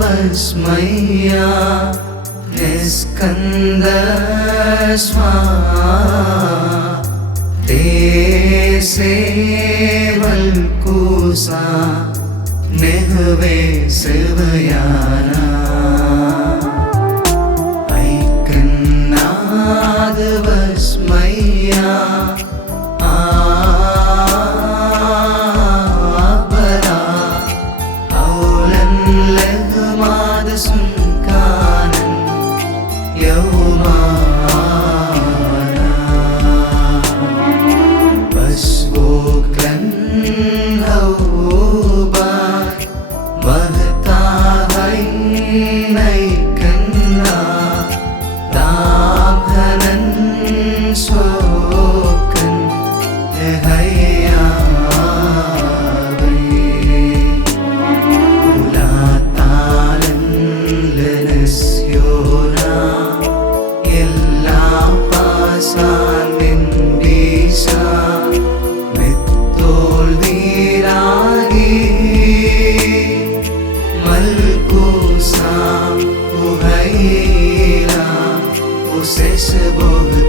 वस्मया निस्कंदर स्वाहा ते सेवल्कुसा निहवे शिवयाना ऐकन्नाद वस्मया आबरा औलन लहमाद सुनकानन यौमाना बसवोक्लन हौबा महता है नैकन्ना दाभनन सोकन हैयावे उलातालन लनस्योना എല്ലാ പാസാന്തിൻ വീശ മിത്തോൾ വീരാകി മൽക്കൂസാം ഉഹൈല ഉസെസ് ബോഹ്